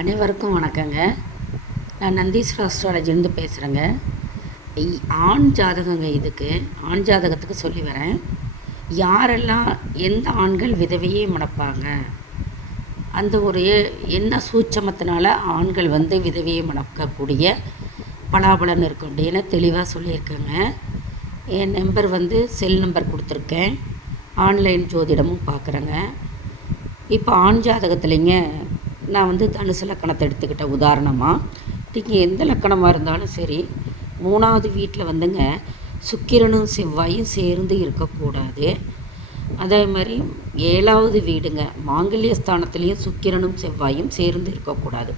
அனைவருக்கும் வணக்கங்க. நான் நந்தீஸ்வரர் அஸ்ட்ராலஜிலேருந்து பேசுகிறேங்க. ஆண் ஜாதகங்க. ஆண் ஜாதகத்துக்கு சொல்லி வரேன். யாரெல்லாம் எந்த ஆண்கள் விதவையே மணப்பாங்க, அந்த ஒரு என்ன சூட்சமத்தினால ஆண்கள் விதவையை மணக்கக்கூடிய பலாபலன் இருக்கும் அப்படின்னு தெளிவாக சொல்லியிருக்கேங்க. என் நம்பர் செல் நம்பர் கொடுத்துருக்கேன். ஆன்லைன் ஜோதிடமும் பார்க்குறேங்க. இப்போ ஆண் ஜாதகத்துலேங்க நான் தனுசு லக்கணத்தை எடுத்துக்கிட்டேன் உதாரணமாக. நீங்கள் எந்த லக்கணமாக இருந்தாலும் சரி, 3வது வீட்டில் சுக்கிரனும் செவ்வாயும் சேர்ந்து இருக்கக்கூடாது. அதே மாதிரி 7வது வீடுங்க, மாங்கல்ய ஸ்தானத்துலேயும் சுக்கிரனும் செவ்வாயும் சேர்ந்து இருக்கக்கூடாது.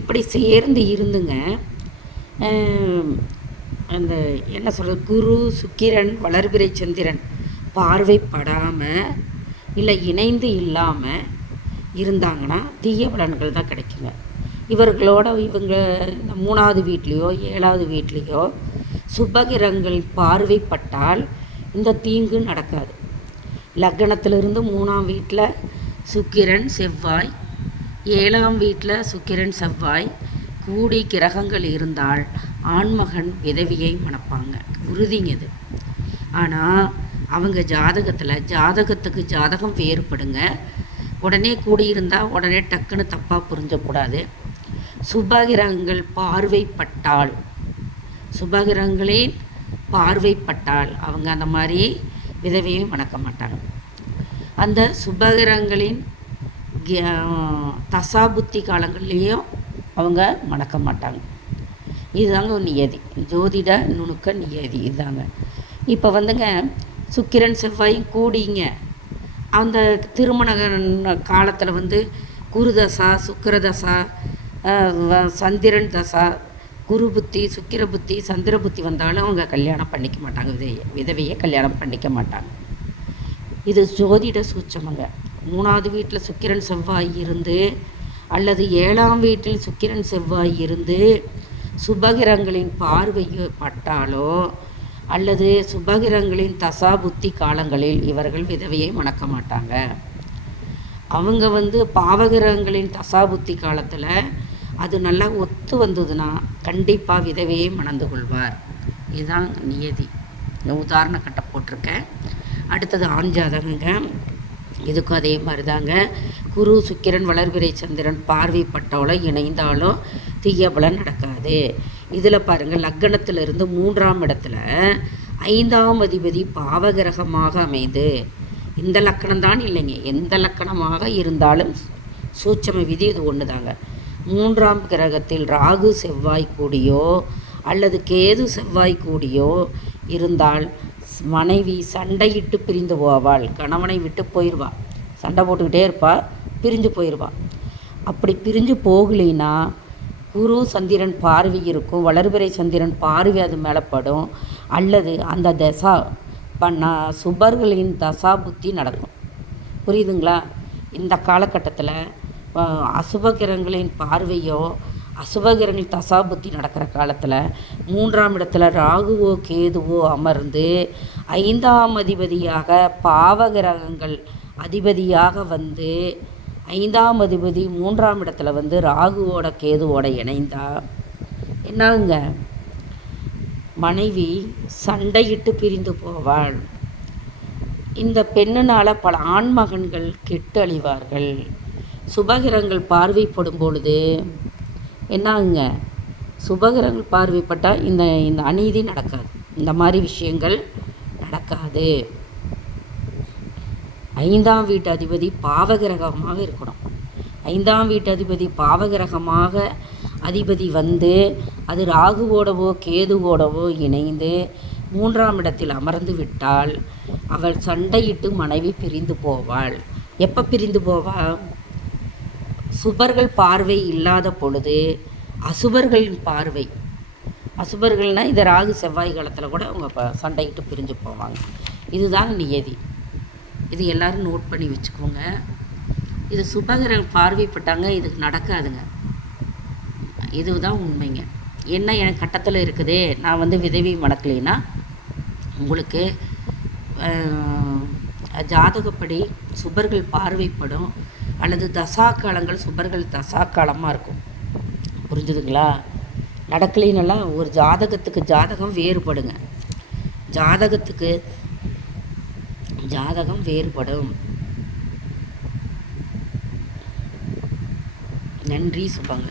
இப்படி சேர்ந்து இருந்துங்க அந்த என்ன சொல்கிறது, குரு சுக்கிரன் வளர்பிறை சந்திரன் பார்வைப்படாமல் இல்லை இணைந்து இல்லாமல் இருந்தாங்கன்னா தீய பலன்கள் தான் கிடைக்குங்க. இவங்க இந்த 3வது வீட்லேயோ 7வது வீட்லேயோ சுபகிரகங்கள் பார்வைப்பட்டால் இந்த தீங்கு நடக்காது. லக்னத்திலிருந்து 3ஆம் வீட்டில் சுக்கிரன் செவ்வாய், 7ஆம் வீட்டில் சுக்கிரன் செவ்வாய் கூடி கிரகங்கள் இருந்தால் ஆண்மகன் விதவியை மணப்பாங்க, உறுதிங்க இது. ஆனால் அவங்க ஜாதகத்துக்கு ஜாதகம் வேறுபடுங்க. உடனே கூடியிருந்தால் உடனே டக்குன்னு தப்பாக புரிஞ்சக்கூடாது. சுபகிரகங்கள் பார்வைப்பட்டால் அவங்க அந்த மாதிரி விதவையும் மணக்க மாட்டாங்க. அந்த சுபகிரகங்களின் தசாபுத்தி காலங்கள்லேயும் அவங்க மணக்க மாட்டாங்க. இதுதாங்க நியதி, ஜோதிட நுணுக்க நியதி இதுதாங்க. இப்போ சுக்கிரன் செவ்வாயும் கூடிங்க அந்த திருமண காலத்தில் குருதசா சுக்கிரதசா சந்திரன் தசா குரு புத்தி சுக்கிர புத்தி சந்திர புத்தி வந்தாலும் அவங்க கல்யாணம் பண்ணிக்க மாட்டாங்க, விதவையை கல்யாணம் பண்ணிக்க மாட்டாங்க. இது ஜோதிட சூட்சமங்க. 3வது வீட்டில் சுக்கிரன் செவ்வாய் இருந்து அல்லது 7ஆம் வீட்டில் சுக்கிரன் செவ்வாய் இருந்து சுபகிரகங்களின் பார்வையோ பட்டாலோ அல்லது சுபகிரகங்களின் தசா புத்தி காலங்களில் இவர்கள் விதவையை மணக்க மாட்டாங்க. அவங்க பாவகிரகங்களின் தசா புத்தி காலத்தில் அது நல்லா ஒத்து வந்ததுன்னா கண்டிப்பாக விதவையை மணந்து கொள்வார். இதுதான் நியதி. உதாரண கட்ட போட்டிருக்கேன். அடுத்தது ஆண் ஜாதகங்க. இதுக்கும் அதே மாதிரி தாங்க. குரு சுக்கிரன் வளர்பிறை சந்திரன் பார்வைப்பட்டாலோ இணைந்தாலோ தீய பலன் நடக்காது. இதில் பாருங்கள், லக்னத்திலிருந்து 3ஆம் இடத்துல 5ஆம் அதிபதி பாவகிரகமாக அமைந்து, இந்த லக்கணம் தான் இல்லைங்க, எந்த லக்கணமாக இருந்தாலும் சூட்சம விதி இது ஒன்று தாங்க. 3ஆம் கிரகத்தில் ராகு செவ்வாய் கூடியோ அல்லது கேது செவ்வாய் கூடியோ இருந்தால் மனைவி சண்டையிட்டு பிரிந்து போவாள். கணவனை விட்டு போயிடுவாள், சண்டை போட்டுக்கிட்டே இருப்பாள், பிரிஞ்சு போயிடுவாள். அப்படி பிரிஞ்சு போகலைன்னா குரு சந்திரன் பார்வை இருக்கும், வளர்பிறை சந்திரன் பார்வை அது மேலே படும், அல்லது அந்த தசா சுபர்களின் தசா புத்தி நடக்கும். புரியுதுங்களா? இந்த காலகட்டத்தில் அசுபகிரகங்களின் பார்வையோ அசுபகிரகங்கள் தசா புத்தி நடக்கிற காலத்தில் 3ஆம் இடத்துல ராகுவோ கேதுவோ அமர்ந்து 5ஆம் அதிபதியாக பாவகிரகங்கள் அதிபதியாக 5ஆம் அதிபதி 3ஆம் இடத்துல ராகுவோட கேதுவோட இணைந்தா என்னாகுங்க, மனைவி சண்டையிட்டு பிரிந்து போவாள். இந்த பெண்ணினால் பல ஆண்மகன்கள் கெட்டு அழிவார்கள். சுபகிரகங்கள் பார்வைப்படும் பொழுது என்னாகுங்க, சுபகிரகங்கள் பார்வைப்பட்டால் இந்த இந்த அநீதி நடக்காது, இந்த மாதிரி விஷயங்கள் நடக்காது. 5ஆம் வீட்டு அதிபதி பாவகிரகமாக இருக்கணும். 5ஆம் வீட்டு அதிபதி பாவகிரகமாக அதிபதி அது ராகுவோடவோ கேதுவோடவோ இணைந்து 3ஆம் இடத்தில் அமர்ந்து விட்டால் அவள் சண்டையிட்டு மனைவி பிரிந்து போவாள். எப்போ பிரிந்து போவாள்? சுபர்கள் பார்வை இல்லாத பொழுது அசுபர்களின் பார்வை, அசுபர்கள்னால் இந்த ராகு செவ்வாய் காலத்தில் கூட அவங்க சண்டையிட்டு பிரிஞ்சு போவாங்க. இதுதாங்க நியதி. இது எல்லோரும் நோட் பண்ணி வச்சுக்கோங்க. இது சுபகிரகம் பார்வைப்பட்டாங்க, இதுக்கு நடக்காதுங்க. இதுதான் உண்மைங்க. என்ன என் கட்டத்தில் இருக்குதே, நான் விதவி மணக்கலைன்னா உங்களுக்கு ஜாதகப்படி சுபர்கள் பார்வைப்படும், அல்லது தசா காலங்கள் சுபர்கள் தசா காலமாக இருக்கும். புரிஞ்சுதுங்களா? நடக்கலினெல்லாம் ஒரு ஜாதகத்துக்கு ஜாதகம் வேறுபடுங்க. ஜாதகத்துக்கு ஜாதகம் வேறுபடும். நன்றி சுபங்க.